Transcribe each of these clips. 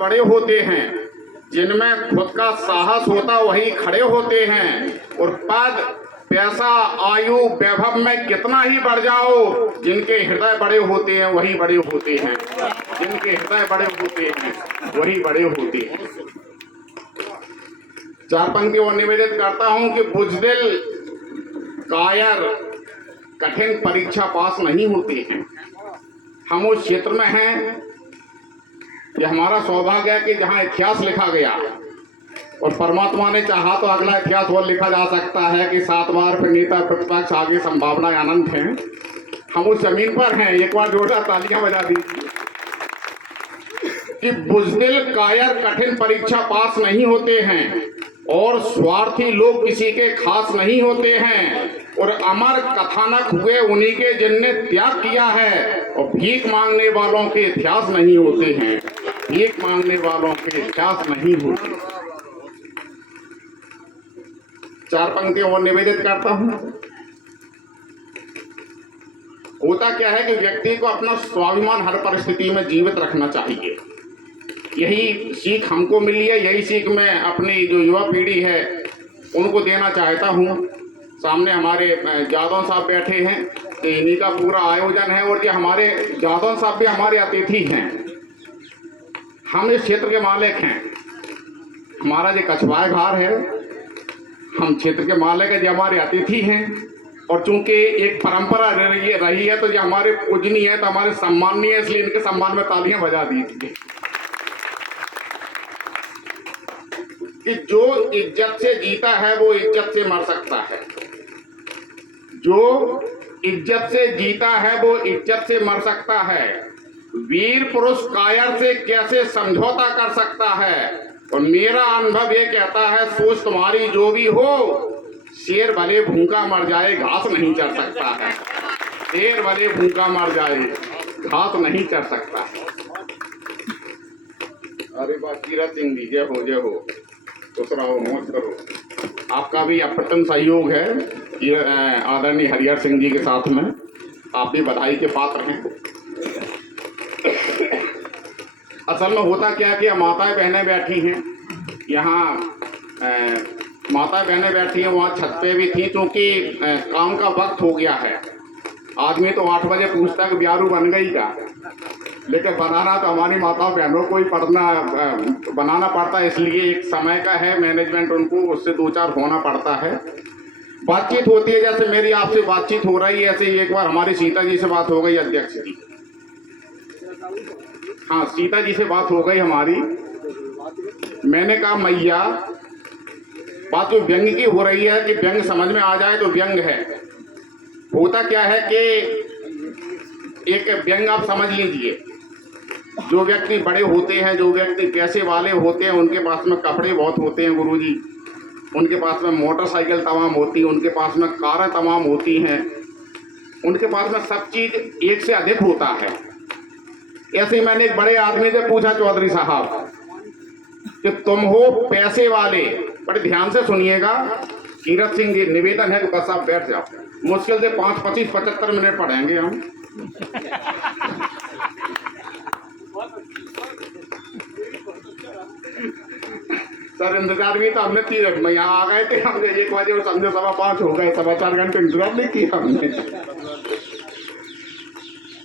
बड़े होते हैं, जिनमें खुद का साहस होता वही खड़े होते हैं। और पद, पैसा, आयु, वैभव में कितना ही बढ़ जाओ, जिनके हृदय बड़े होते हैं वही बड़े होते हैं। जिनके हृदय बड़े होते हैं वही बड़े होते हैं। 4 पंक्ति और निवेदित करता हूं कि बुजदिल कायर कठिन परीक्षा पास नहीं होते हैं। हम उस क्षेत्र में हैं, ये हमारा सौभाग्य है कि जहां इतिहास लिखा गया और परमात्मा ने चाहा तो अगला इतिहास और लिखा जा सकता है कि 7 बार प्रणीता प्रतिपक्ष आगे संभावनाएं अनंत हैं। हम उस जमीन पर हैं। एक बार जोरदार तालियां बजा दीजिए कि बुजदिल कायर कठिन परीक्षा पास नहीं होते हैं और स्वार्थी लोग किसी के खास नहीं होते हैं। और अमर कथानक हुए उन्हीं के जिनने त्याग किया है। और भीख मांगने वालों के इतिहास नहीं होते हैं। भीख मांगने वालों के इतिहास नहीं होते। 4 पंक्ति और निवेदित करता हूं। होता क्या है कि व्यक्ति को अपना स्वाभिमान हर परिस्थिति में जीवित रखना चाहिए। यही सीख हमको मिली है। यही सीख मैं अपनी जो युवा पीढ़ी है उनको देना चाहता हूँ। सामने हमारे जादव साहब बैठे हैं, तो इन्हीं का पूरा आयोजन है। और ये हमारे जादव साहब भी हमारे अतिथि हैं। हम इस क्षेत्र के मालिक हैं। हमारा जो कछवाए घार है, हम क्षेत्र के मालिक है, जो हमारे अतिथि हैं। और चूंकि एक परंपरा रही है तो ये हमारे पूजनीय है, तो हमारे सम्माननीय है, इसलिए इनके सम्मान में तालियां बजा दीजिए। कि जो इज्जत से जीता है वो इज्जत से मर सकता है। जो इज्जत से जीता है वो इज्जत से मर सकता है। वीर पुरुष कायर से कैसे समझौता कर सकता है। और मेरा अनुभव ये कहता है, सोच तुम्हारी जो भी हो, शेर भले भूखा मर जाए घास नहीं चढ़ सकता है। शेर भले भूखा मर जाए घास नहीं चढ़ सकता है। अरे वाह, कीरत सिंह जी, जय हो जय हो। खुश रहो, मौज करो। आपका भी अप्रतिम सहयोग है आदरणीय हरिहर सिंह जी के साथ में। आप भी बधाई के पात्र हैं। असल में होता क्या है कि माताएं बहनें बैठी हैं यहाँ, माताएं बहनें बैठी हैं, वहाँ छत पे भी थी। क्योंकि काम का वक्त हो गया है। आदमी तो 8 बजे पूछता है कि ब्यारू बन गई क्या, लेकिन बनाना तो हमारी माताओं बहनों को ही बनाना पड़ता है। इसलिए एक समय का है मैनेजमेंट, उनको उससे 2-4 होना पड़ता है। बातचीत होती है, जैसे मेरी आपसे बातचीत हो रही है, ऐसे ही एक बार हमारी सीता जी से बात हो गई, अध्यक्ष जी। हाँ, सीता जी से बात हो गई हमारी। मैंने कहा मैया, बात जो व्यंग की हो रही है कि व्यंग समझ में आ जाए तो व्यंग है। होता क्या है कि एक व्यंग आप समझ लीजिए, जो व्यक्ति बड़े होते हैं, जो व्यक्ति पैसे वाले होते हैं, उनके पास में कपड़े बहुत होते हैं गुरुजी, उनके पास में मोटरसाइकिल तमाम होती है, उनके पास में कारें तमाम होती हैं, उनके पास में सब चीज़ एक से अधिक होता है। ऐसे ही मैंने एक बड़े आदमी से पूछा, चौधरी साहब, कि तुम हो पैसे वाले, बड़े ध्यान से सुनिएगा। कीरत सिंह जी, निवेदन है कि बस आप बैठ जाओ। मुश्किल से 5, 25, 75 मिनट पढ़ेंगे हम। सर इंतजार भी तो हमने 3 में यहाँ आ गए थे, हमने 1 बजे और संध्या 5:15 हो गए, 4.25 घंटे इंतजार नहीं किया हमने।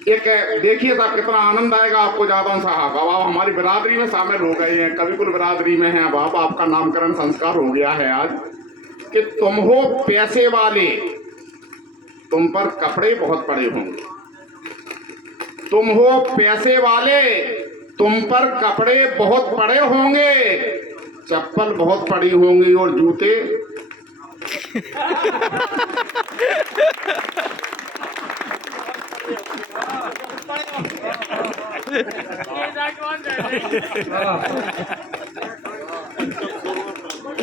एक देखिए साहब, कितना आनंद आएगा आपको जादव साहब। अब आप हमारी बिरादरी में शामिल हो गए हैं, कविकुल बिरादरी में हैं। अब आपका नामकरण संस्कार हो गया है आज। कि तुम हो पैसे वाले, तुम पर कपड़े बहुत पड़े होंगे। तुम हो पैसे वाले, तुम पर कपड़े बहुत पड़े होंगे, चप्पल बहुत पड़ी होंगी और जूते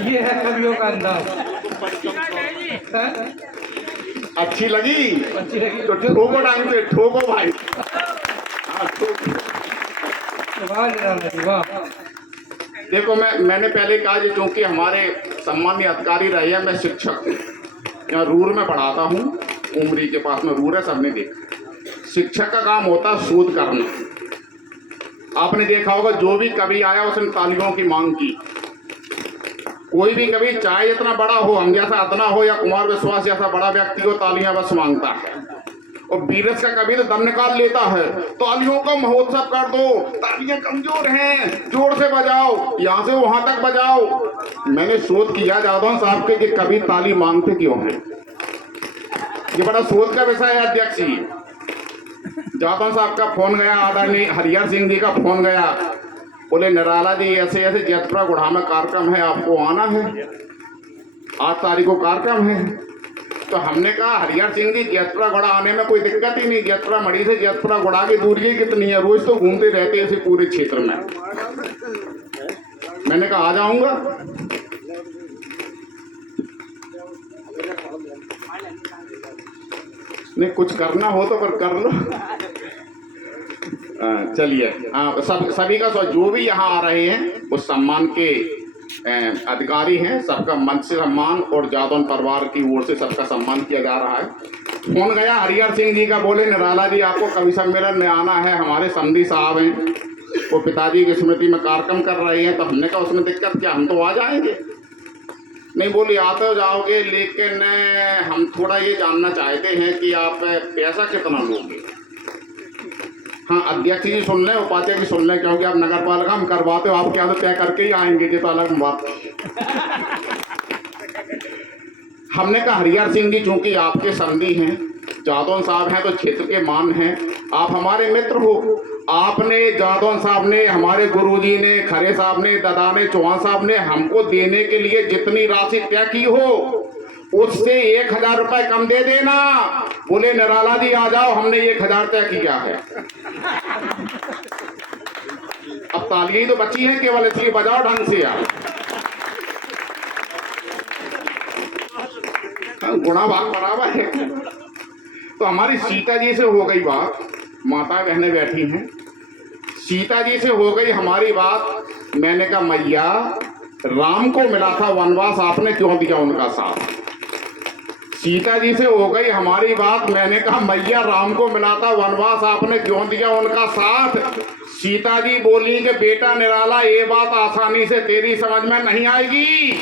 ये है कवियों का अंदाज। अच्छी लगी तो ठोको, टाइम से ठोको भाई। हाँ, वाह। देखो, मैंने पहले कहा कि क्योंकि हमारे सम्मानीय अधिकारी रहे हैं, मैं शिक्षक यहाँ रूर में पढ़ाता हूँ। उमरी के पास में रूर है, सबने देखा। शिक्षक का काम होता है शोध करना। आपने देखा होगा जो भी कवि आया उसने तालियों की मांग की। कोई भी कवि चाहे इतना बड़ा हो, हम जैसा अदना हो या कुमार विश्वास जैसा बड़ा व्यक्ति हो, तालियां बस मांगता है। और बीरस का कवि तो दम निकाल लेता है, तालियों का महोत्सव कर दो, तालियां कमजोर हैं, जोर से बजाओ, यहाँ से वहां तक बजाओ। मैंने शोध किया जादौन साहब के कि कवि ताली मांगते क्यों हैं। ये बड़ा शोध का विषय है अध्यक्ष जी। जादौन साहब का फोन गया, आदरणीय हरिहर सिंह जी का फोन गया, बोले निराला जी ऐसे ऐसे जैतपुरा गुढ़ा में कार्यक्रम है, आपको आना है, 8 तारीख को कार्यक्रम है। तो हमने कहा हरिहर सिंह जी जैतपुरा गुढ़ा आने में कोई दिक्कत ही नहीं, जैतपुरा मढ़ी से जैतपुरा गुढ़ा की दूरी कितनी है, रोज तो घूमते रहते हैं इसे पूरे क्षेत्र में। मैंने कहा आ जाऊंगा। नहीं कुछ करना हो तो पर कर लो। चलिए, हाँ सभी का जो भी यहाँ आ रहे हैं वो सम्मान के अधिकारी हैं, सबका मंच से सम्मान और जादौन परिवार की ओर से सबका सम्मान किया जा रहा है। फोन गया हरिहर सिंह जी का, बोले निराला जी आपको कवि सम्मेलन में आना है, हमारे समधी साहब हैं, वो पिताजी की स्मृति में कार्यक्रम कर रहे हैं। तो हमने कहा उसमें दिक्कत क्या, हम तो आ जाएंगे। नहीं बोली आते हो जाओगे, लेकिन हम थोड़ा ये जानना चाहते हैं कि आप पैसा कितना लोगे। हाँ अध्यक्ष जी सुन लें, उपाध्यक्ष जी सुन लें, क्योंकि आप नगर पालिका हम करवाते हो, आप क्या तो तय करके ही आएंगे, ये तो अलग बात। हमने कहा हरिहर सिंह जी चूंकि आपके समधी हैं, जादौन साहब हैं तो क्षेत्र के मान हैं, आप हमारे मित्र हो, आपने जादौन साहब ने, हमारे गुरुजी ने, खरे साहब ने, दादा ने, चौहान साहब ने हमको देने के लिए जितनी राशि तय की हो उससे 1000 रुपए कम दे देना। बोले निराला जी आ जाओ, हमने 1000 तय किया है। अब तालियां तो बची हैं केवल, इसलिए बजाओ ढंग से यार। गुणा भाग बराबर है। तो हमारी सीता जी से हो गई बात, माता बहनें बैठी हैं, सीता जी से हो गई हमारी बात। मैंने कहा मैया राम को मिला था वनवास, आपने क्यों दिया उनका साथ। सीता जी से हो गई हमारी बात। मैंने कहा मैया राम को मिला था वनवास, आपने क्यों दिया उनका साथ। सीता जी बोली कि बेटा निराला ये बात आसानी से तेरी समझ में नहीं आएगी।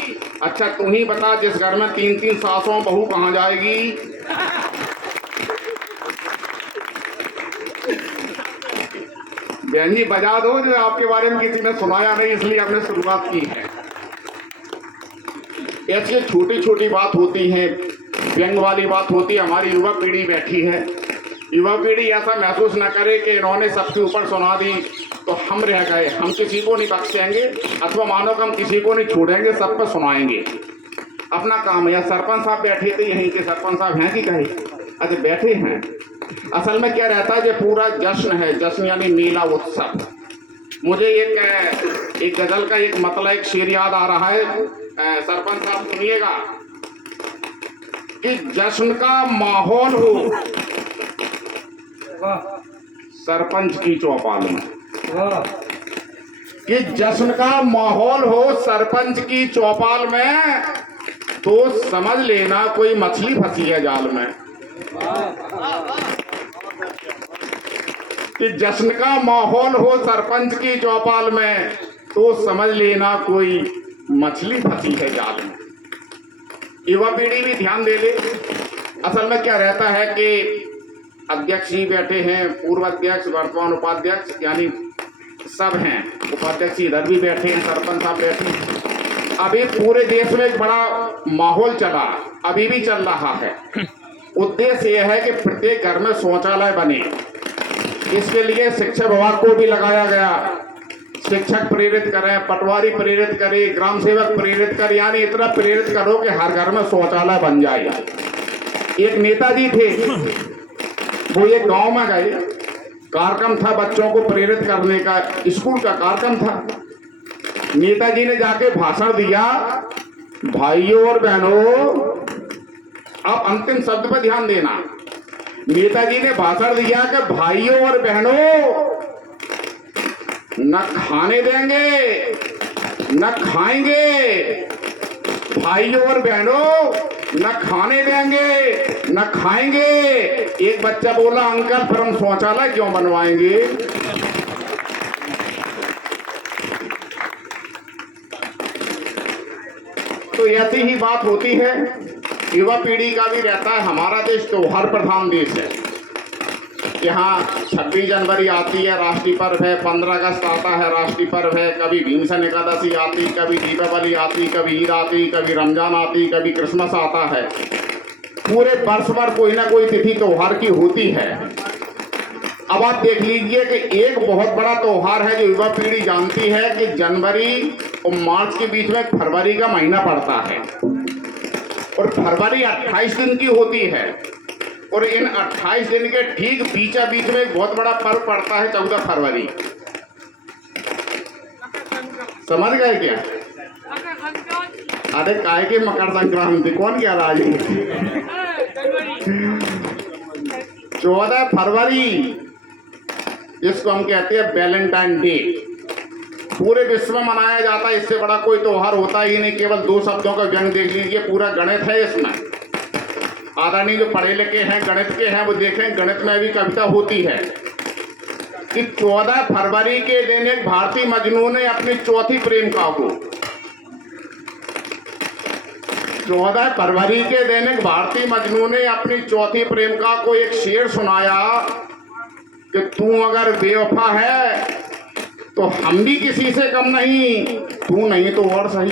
अच्छा तू ही बता, जिस घर में 3-3 सासों बहू कहाँ जाएगी। बहन जी बजा दो, जो आपके बारे में किसी ने सुनाया नहीं इसलिए हमने शुरुआत की है। ऐसी छोटी छोटी बात होती है, व्यंग वाली बात होती है। हमारी युवा पीढ़ी बैठी है, युवा पीढ़ी ऐसा महसूस न करे कि इन्होंने सबके ऊपर सुना दी तो हम रह गए, हम किसी को नहीं बख्शेंगे, अथवा मानो कि हम किसी को नहीं छोड़ेंगे, सब पर सुनाएंगे। अपना काम है। सरपंच साहब बैठे थे, यहीं के सरपंच साहब हैं कि कहे, अच्छा बैठे हैं। असल में क्या रहता है, ये पूरा जश्न है, जश्न यानी मेला उत्सव। मुझे एक गजल का एक मतलब एक शेर याद आ रहा है, सरपंच साहब सुनिएगा। कि जश्न का माहौल हो सरपंच की चौपाल में, कि जश्न का माहौल हो सरपंच की चौपाल में, तो समझ लेना कोई मछली फंसी है जाल में। कि जश्न का माहौल हो सरपंच की चौपाल में, तो समझ लेना कोई मछली फंसी है जाल में। युवा पीढ़ी भी ध्यान दे ले। असल में क्या रहता है कि अध्यक्ष जी बैठे हैं, पूर्व अध्यक्ष, वर्तमान उपाध्यक्ष, यानी सब हैं, उपाध्यक्ष इधर भी बैठे हैं, सरपंच साहब बैठे हैं। अभी पूरे देश में एक बड़ा माहौल चला, अभी भी चल रहा है। उद्देश्य यह है कि प्रत्येक घर में शौचालय बने। इसके लिए शिक्षा विभाग को भी लगाया गया, शिक्षक प्रेरित करें, पटवारी प्रेरित करें, ग्राम सेवक प्रेरित करें, यानी इतना प्रेरित करो कि हर घर में शौचालय बन जाए। एक नेताजी थे, वो एक गांव में गए, कार्यक्रम था बच्चों को प्रेरित करने का, स्कूल का कार्यक्रम था। नेताजी ने जाके भाषण दिया, भाइयों और बहनों, आप अंतिम शब्द पर ध्यान देना। नेताजी ने भाषण दिया कि भाइयों और बहनों, न खाने देंगे न खाएंगे, भाइयों और बहनों न खाने देंगे न खाएंगे। एक बच्चा बोला अंकल फिर हम शौचालय क्यों बनवाएंगे। तो ऐसी ही बात होती है, युवा पीढ़ी का भी रहता है। हमारा देश त्योहार प्रधान देश है। यहाँ 26 जनवरी आती है, राष्ट्रीय पर्व है, 15 अगस्त आता है, राष्ट्रीय पर्व है, कभी भीमसेन एकादशी आती, कभी दीपावली आती, कभी ईद आती, कभी रमजान आती, कभी क्रिसमस आता है। पूरे वर्ष भर कोई ना कोई तिथि त्योहार की होती है। अब आप देख लीजिए कि एक बहुत बड़ा त्योहार है जो युवा पीढ़ी जानती है कि जनवरी और मार्च के बीच में फरवरी का महीना पड़ता है, और फरवरी 28 दिन की होती है, और इन 28 दिन के ठीक बीचा बीच में एक बहुत बड़ा पर्व पड़ता है 14 फरवरी। समझ गए क्या? अरे काय के मकर संक्रांति कौन कह रहा है? 14 फरवरी, जिसको हम कहते हैं वैलेंटाइन डे, पूरे विश्व में मनाया जाता है। इससे बड़ा कोई त्योहार होता ही नहीं। केवल 2 शब्दों का व्यंग देख लीजिए, पूरा गणित है इसमें। आदरणीय जो पढ़े लिखे हैं, गणित के हैं, वो देखें गणित में भी कविता होती है कि 14 फरवरी के दिन एक भारतीय मजनू ने अपनी चौथी प्रेमिका को, 14 फरवरी के दिन एक भारतीय मजनू ने अपनी चौथी प्रेमिका को एक शेर सुनाया कि तू अगर बेवफा है तो हम भी किसी से कम नहीं, तू नहीं तो और सही।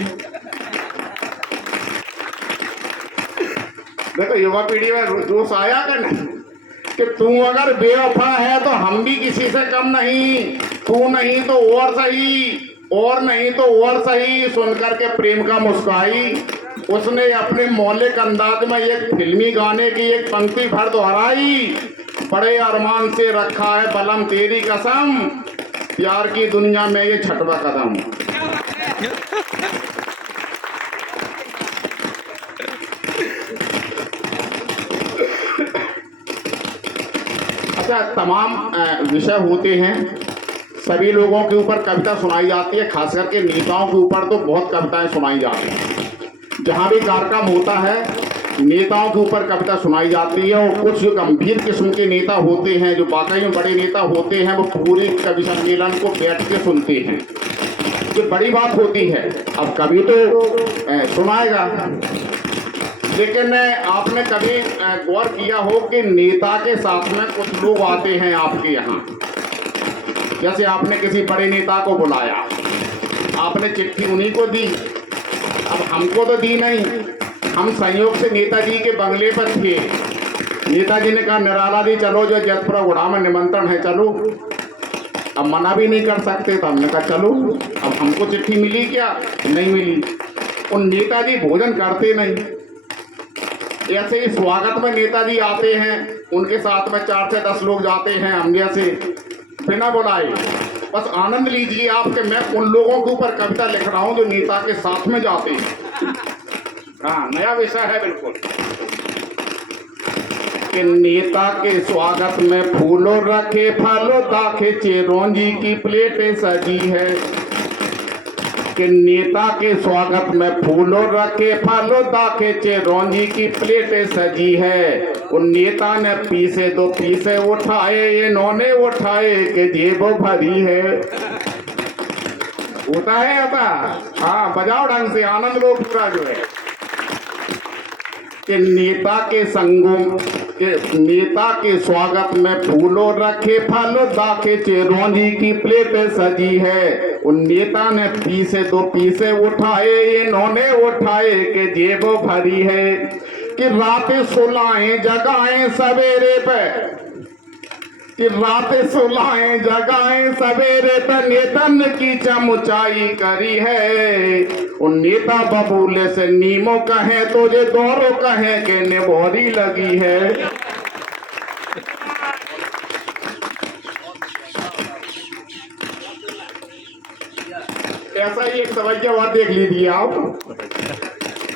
देखो युवा पीढ़ी में जोश आया कि नहीं कि तू अगर बेवफा है तो हम भी किसी से कम नहीं, तू नहीं तो और सही, और नहीं तो और सही। सुनकर के प्रेमिका मुस्कुराई। उसने अपने मौलिक अंदाज में एक फिल्मी गाने की एक पंक्ति भर दोहराई, बड़े अरमान से रखा है बलम तेरी कसम, प्यार की दुनिया में ये छठवा कदम। अच्छा, तमाम विषय होते हैं, सभी लोगों के ऊपर कविता सुनाई जाती है, खास करके नेताओं के ऊपर तो बहुत कविताएं सुनाई जाती हैं। जहाँ भी कार्यक्रम होता है नेताओं के ऊपर कविता सुनाई जाती है, और कुछ जो गंभीर किस्म के नेता होते हैं, जो वाकई में बड़े नेता होते हैं, वो पूरे कवि सम्मेलन को बैठ के सुनते हैं। जो बड़ी बात होती है, अब कवि तो सुनाएगा, लेकिन आपने कभी गौर किया हो कि नेता के साथ में कुछ लोग आते हैं आपके यहाँ। जैसे आपने किसी बड़े नेता को बुलाया, आपने चिट्ठी उन्हीं को दी, अब हमको तो दी नहीं, हम संयोग से नेताजी के बंगले पर थे। नेताजी ने कहा निराला जी चलो, जो जयपुरा उड़ा में निमंत्रण है, चलो। अब मना भी नहीं कर सकते, तो हमने कहा चलो। अब हमको चिट्ठी मिली क्या? नहीं मिली। उन नेताजी भोजन करते नहीं, ऐसे ही स्वागत में नेताजी आते हैं, उनके साथ में 4 से 10 लोग जाते हैं, हम जैसे बिना बुलाए। बस आनंद लीजिए आप कि मैं उन लोगों के ऊपर कविता लिख रहा हूं जो नेता के साथ में जाते हैं। हाँ, नया विषय है बिल्कुल कि नेता के स्वागत में फूलों रखे फलों दाखे चिरौंजी की प्लेटें सजी है, कि नेता के स्वागत में फूलों रखे फलों दाखे चिरौंजी की प्लेटें सजी है। उन नेता ने पीसे 2 पीसे उठाए, इन्होंने उठाए कि जेब भरी है। होता है ऐसा? हाँ, बजाओ ढंग से, आनंद लो पूरा जो है कि नेता के संगों के, नेता के स्वागत में फूलों रखे फलों दाखे चिरौंजी की प्लेटें सजी है। उन नेता ने पीसे 2 पीसे उठाए, इन्होंने उठाए कि जेब भरी है, कि रातें सुलाएं जगाएं सवेरे पे, कि रातें सुलाएं जगाएं सवेरे पे नेतन की चमचाई करी है। उन नेता बबूले से नीमो कहे तो जे दौरो कहे कि निभौरी लगी है। ऐसा ही एक सवैया बात देख लीजिए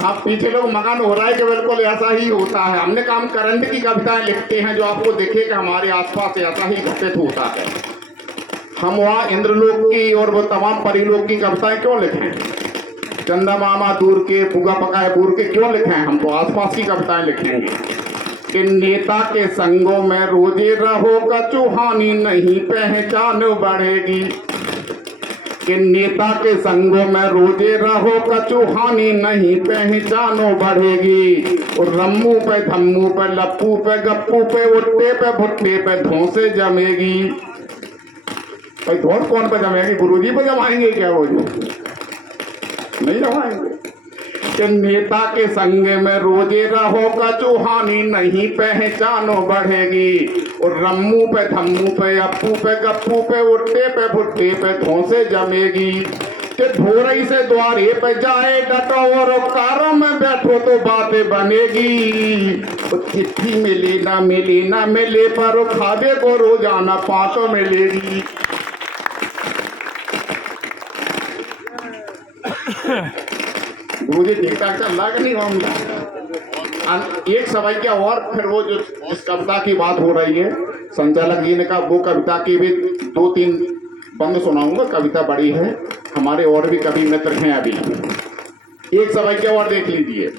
आप पीछे लोग मगन हो रहा है कि बिल्कुल ऐसा ही होता है। हमने काम करंट की कविताएं लिखते हैं जो आपको देखे कि हमारे आसपास ऐसा ही घटित होता है। हम वहाँ इंद्रलोक की और वो तमाम परिलोक की कविताएं क्यों लिखें? चंदा मामा दूर के, पुगा पकाए दूर के क्यों लिखें? हम तो आसपास की कविताएं लिखेंगे कि नेता के संगों में रोजे रहोगा चूहानी नहीं पहचान बढ़ेगी, कि नेता के संगों में रोजे रहो, कछु हानि नहीं पहचानो बढ़ेगी। और रम्मू पे धम्मू पे लप्पू पे गप्पू पे उट्टे पे भुट्टे पे धोसे जमेगी। भाई धोस कौन पे जमेगी? गुरुजी पे जमाएंगे क्या? वो जो नहीं जमाएंगे। कि नेता के संग में रोजे रहो, कछु हानि नहीं पहचानो बढ़ेगी। और रम्मू पे धम्मू पे अप्पू पे गप्पू पे उट्टे पे भुट्टे पे धोसे जमेगी। कि धोरई से द्वारे पे जाए डटो और कारों में बैठो तो बातें बनेगी। तो चिट्ठी मिले ना मिले ना मिले पर खावे को रोजाना पाँचों मिलेगी। मुझे ठीक ठाक चल रहा कि नहीं होगा? एक सवाइया और फिर वो जो जिस कविता की बात हो रही है, संचालक जी ने कहा वो कविता की भी 2-3 बंद सुनाऊंगा। कविता बड़ी है, हमारे और भी कवि मित्र हैं। अभी एक सवाइया और देख लीजिए।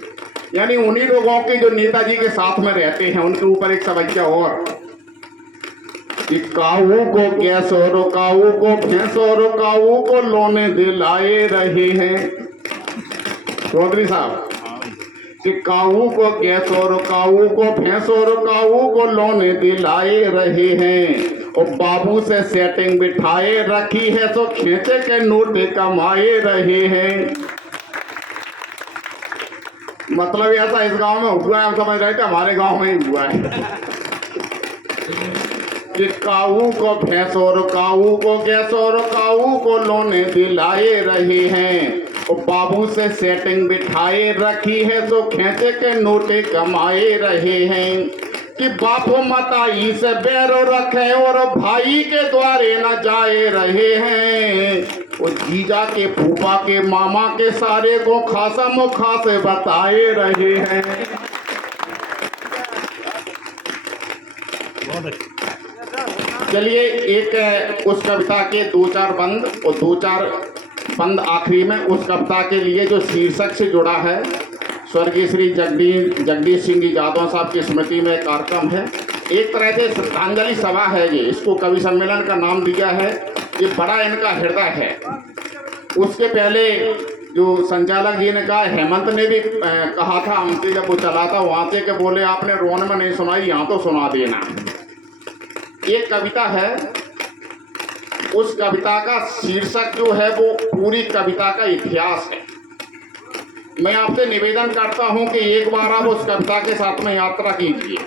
यानी उन्हीं लोगों के जो नेताजी के साथ में रहते हैं उनके ऊपर एक सवाइया और कि काऊ को गैस और काऊ को भैंस और काऊ को लोने दिलाए रहे हैं। चौधरी साहब कि काऊ को गैस और काऊ को भैंस और काऊ को लोने दिलाए रहे हैं। और बाबू से सेटिंग बिठाए रखी है तो खींचे के नोटे कमाए रहे हैं। मतलब ऐसा इस गांव में हुआ है, हम समझ रहे थे हमारे गांव में ही हुआ है कि काऊ को भैंस और काऊ को गैस और काऊ को लोने दिलाए रहे हैं। और बाबू से सेटिंग बिठाए रखी है तो खेचे के नोटे कमाए रहे हैं। कि बापो मताई से बैरो रखे और भाई के द्वारे न जाए रहे हैं। और जीजा के फूफा के मामा के सारे को खासा मुखा से बताए रहे हैं। चलिए एक उस कविता के 2-4 बंद और 2-4 बंद आखिरी में उस कविता के लिए जो शीर्षक से जुड़ा है। स्वर्गीय श्री जगदीश सिंह जी यादव साहब की स्मृति में कार्यक्रम है। एक तरह से श्रद्धांजलि सभा है ये, इसको कवि सम्मेलन का नाम दिया है। ये बड़ा इनका हृदय है। उसके पहले जो संचालक जी ने कहा, हेमंत ने भी कहा था हमसे जब वो चला था वहाँ से, कि बोले आपने रोन में नहीं सुनाई, यहाँ तो सुना देना। एक कविता है, उस कविता का शीर्षक जो है वो पूरी कविता का इतिहास है। मैं आपसे निवेदन करता हूं कि एक बार आप उस कविता के साथ में यात्रा कीजिए,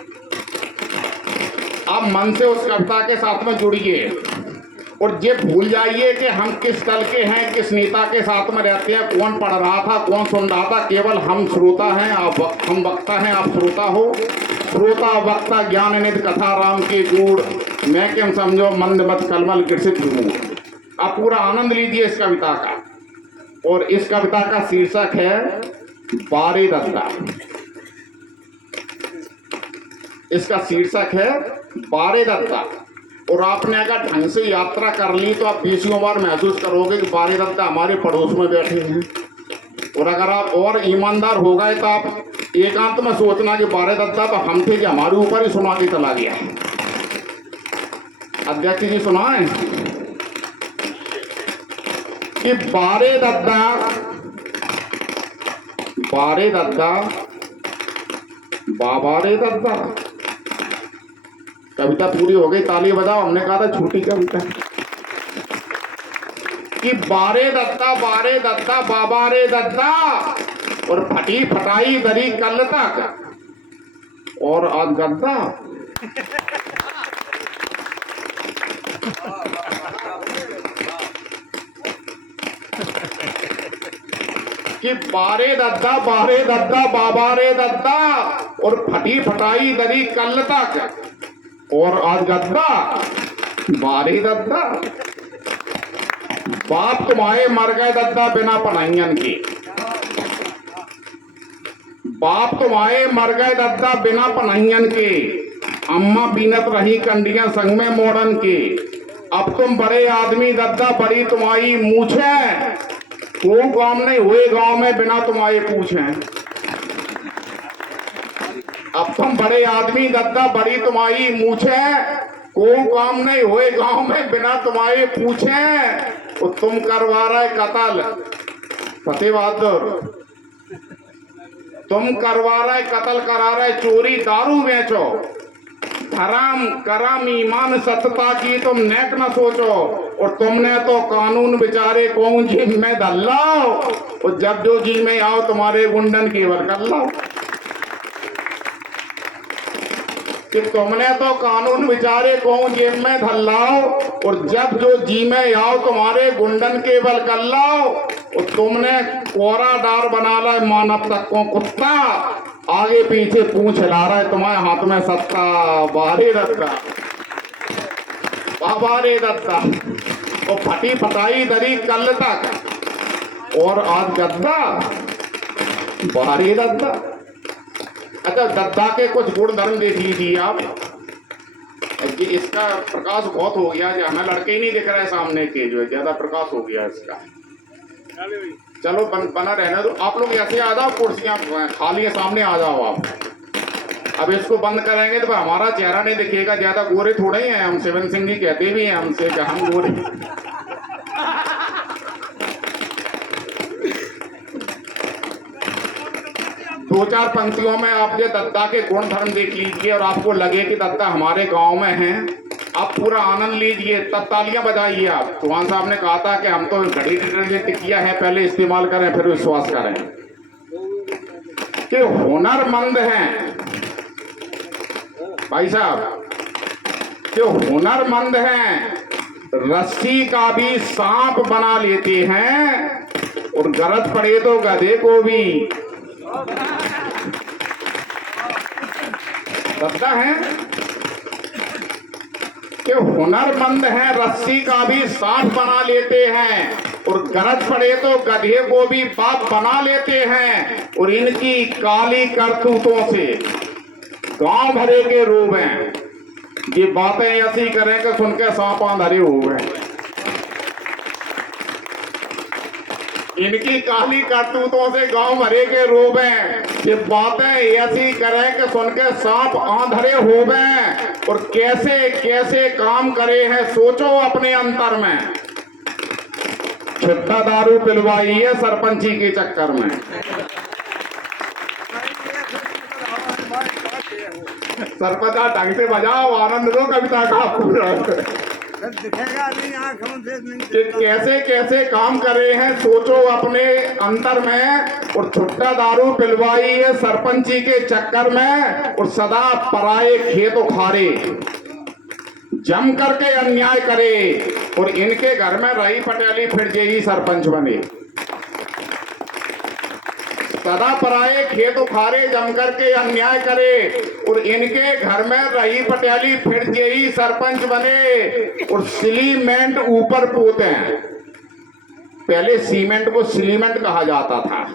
आप मन से उस कविता के साथ में जुड़िए और ये भूल जाइए कि हम किस दल के हैं, किस नेता के साथ में रहते हैं, कौन पढ़ रहा था, कौन सुन रहा था। केवल हम श्रोता हैं, हम वक्ता हैं, आप श्रोता हो। श्रोता वक्ता ज्ञान निधि कथा राम की गूढ़, मैं क्यों समझो मंद मत कलमल कृषित हूँ। आप पूरा आनंद लीजिए इस कविता का। और इस कविता का शीर्षक है बारे दत्ता। इसका शीर्षक है बारे दत्ता। और आपने अगर ढंग से यात्रा कर ली तो आप 20 बार महसूस करोगे कि बारे दत्ता हमारे पड़ोस में बैठे हैं। और अगर आप और ईमानदार हो गए तो आप एकांत में सोचना कि बारे दत्ता तो हम थे जो हमारे ऊपर ही सुना के चला गया। अध्यक्ष जी सुनाएं कि बारे दत्ता बाबा रे दत्ता। कविता पूरी हो गई, ताली बजाओ। हमने कहा था छोटी कविता कि बारे दत्ता बाबा रे दत्ता। और फटी फटाई दरी कल तक और आज गद्दा। कि बारे दद्दा बाबा रे दद्दा और फटी फटाई दरी कल तक और आज गद्दा। बारे दद्दा बाप तुम्हारे मर गए दद्दा बिना पढ़ाइयन के। बाप तुम्हारे मर गए दद्दा बिना पढ़ाइयन के। अम्मा बीनत रही कंडियां संग में मोड़न के। अब तुम बड़े आदमी दद्दा बड़ी तुम्हारी मूछे। वो काम नहीं हुए गांव में बिना तुम्हारे पूछे। अब तुम बड़े आदमी दद्दा बड़ी तुम्हारी मूछे। को काम नहीं हुए गांव में बिना तुम्हारे पूछे, तो तुम करवा रहे कत्ल। फतेह बहादुर, तुम करवा रहे कत्ल, करा रहे चोरी, दारू बेचो, धर्म करम ईमान सत्यता की तुम नेक न सोचो, और तुमने तो कानून बेचारे कौन जी में धल्लाओ, और जब जो जी में आओ तुम्हारे गुंडन केवल कर लो। कि तुमने तो कानून बेचारे कौन जेब में धल्लाओ, और जब जो जी में आओ तुम्हारे गुंडन केवल कर लाओ, और तुमने कोरा डार बना ला मानव तक को कुत्ता, आगे पीछे पूंछ हिला रहा है तुम्हारे हाथ में सत्ता। बारे दत्ता, बारे दत्ता, और फटी फटाई दरी कल तक, और आज गद्दा। बारे दत्ता। अच्छा, दद्दा के कुछ गुण धर्म देख लीजिए आप। कि इसका प्रकाश बहुत हो गया, जो हमें लड़के ही नहीं दिख रहे सामने के, जो है ज्यादा प्रकाश हो गया इसका। चलो बना रहने दो, आप लोग ऐसे आ जाओ, कुर्सियां खाली है सामने आ जाओ आप। अब इसको बंद करेंगे तो हमारा चेहरा नहीं दिखेगा, ज्यादा गोरे थोड़े ही हैं हम। शिवन सिंह जी कहते भी हैं हमसे कि हम गोरे। दो चार पंक्तियों में आप ये दत्ता के गुण धर्म देख लीजिए, और आपको लगे कि दत्ता हमारे गांव में हैं, आप पूरा आनंद लीजिए, तब तालियां बजाइए आप। चौहान साहब ने कहा था कि हम तो घड़ी डिटर्जेंट किया है, पहले इस्तेमाल करें फिर विश्वास करें। कि हुनरमंद हैं भाई साहब, कि हुनरमंद हैं, रस्सी का भी सांप बना लेते हैं, और गरज पड़े तो गधे को भी। दत्ता है कि हुनरमंद हैं, रस्सी का भी सांप बना लेते हैं, और गरज पड़े तो गधे को भी बाप बना लेते हैं, और इनकी काली करतूतों से गांव भरे के रूप हैं। ये बातें ऐसी करें कि सुन के सांप धरे हुए हैं। इनकी काली करतूतों से गांव भरे के रोब हैं, ये बातें ऐसी करें कि सुन के सांप आंधरे हो गए, और कैसे कैसे काम करे हैं सोचो अपने अंतर में। छुट्टा दारू पिलवाई है सरपंची के चक्कर में। सरपंच ढंग से बजाओ, आनंद लो कविता का पूरा। दिखेगा नहीं, आँख नहीं। कि कैसे कैसे काम करे हैं सोचो अपने अंतर में, और छुट्टा दारू पिलवाई है सरपंची के चक्कर में, और सदा पराए खेत उखाड़े, जम करके अन्याय करे, और इनके घर में रही पटेली फिर जेई सरपंच बने। सदा पराए खेत उखाड़े, जम करके अन्याय करे, और इनके घर में रही पटेली फिर जेई सरपंच बने, और सीमेंट ऊपर पोते हैं। पहले सीमेंट को सीमेंट कहा जाता था,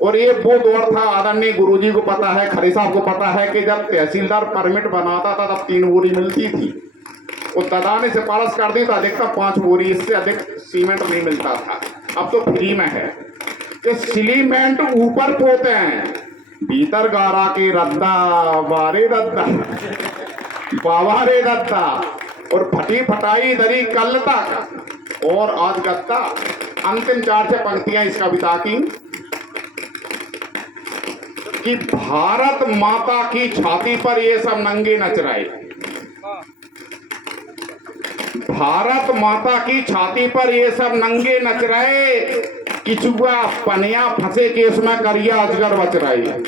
और ये वो दौर था, आदरणीय गुरुजी को पता है, खरे साहब को पता है, कि जब तहसीलदार परमिट बनाता था तब 3 बोरी मिलती थी, और दादा ने सिफारिश कर दी तो अधिकतम 5 बोरी, इससे अधिक सीमेंट नहीं मिलता था। अब तो फ्री में है कि सीमेंट ऊपर पोते हैं, भीतर गारा के रद्दा। बारे दद्दा, बाबा रे दद्दा, और फटी फटाई दरी कल तक, और आज गत्ता। अंतिम 4-6 पंक्तियां इस कविता की। कि भारत माता की छाती पर ये सब नंगे नच रहे, भारत माता की छाती पर ये सब नंगे नच रहे, किचुआ पनिया फंसे के इसमें करिया अजगर बच रही है।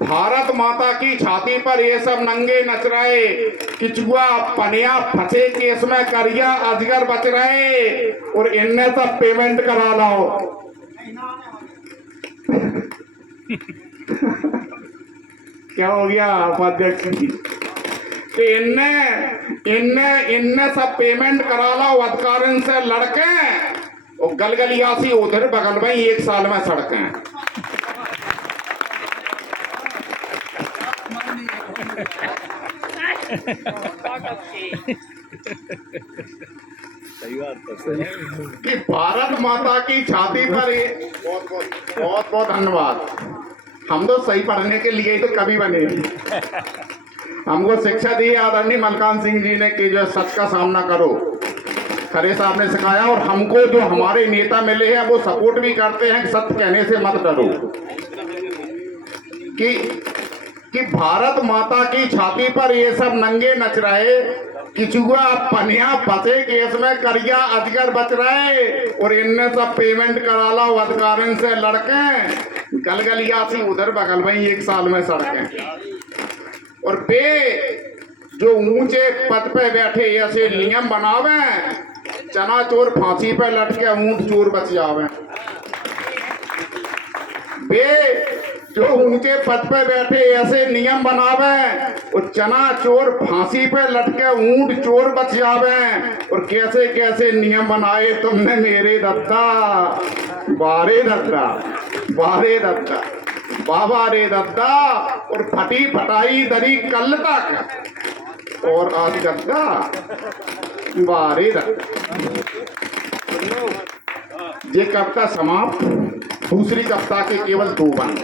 भारत माता की छाती पर ये सब नंगे नच रहे, किचुआ पनिया फंसे के इसमें करिया अजगर बच रहे, और इनने सब पेमेंट करा लाओ। क्या हो गया उपाध्यक्ष जी? इनने सब पेमेंट करा लो अधिकारियों से लड़के, और गलगलियासी उधर बगल में 1 साल में सड़कें। कि भारत माता की छाती पर बहुत धन्यवाद। हम तो सही पढ़ने के लिए ही तो कवि बने। हमको शिक्षा दी है आदरणीय मलकान सिंह जी ने कि जो है सच का सामना करो। खरे साहब ने सिखाया और हमको जो हमारे नेता मिले हैं वो सपोर्ट भी करते हैं कि सत्य कहने से मत डरो। कि भारत माता की छाती पर ये सब नंगे नच रहे कि चुआ पनिया फंसे केस में करिया अजगर बच रहे और इनने सब पेमेंट करा ला अधिकारियों से लड़के गलगलियासी उधर बगल में 1 साल में सड़कें। और जो ऊंचे पद पे बैठे ऐसे नियम बनावे चना चोर फांसी पे लटके ऊंट चोर बच जावे। जो ऊंचे पद पे बैठे ऐसे नियम बनावे और चना चोर फांसी पे लटके ऊंट चोर बच जावे। और कैसे कैसे नियम बनाए तुमने मेरे दत्ता, बारे दत्ता, बारे दत्ता, बाबा रे दत्ता। और फटी फटाई दरी कल तक और आज दत्ता, बारे दत्ता। ये कविता समाप्त। दूसरी कविता के केवल 2 बंद।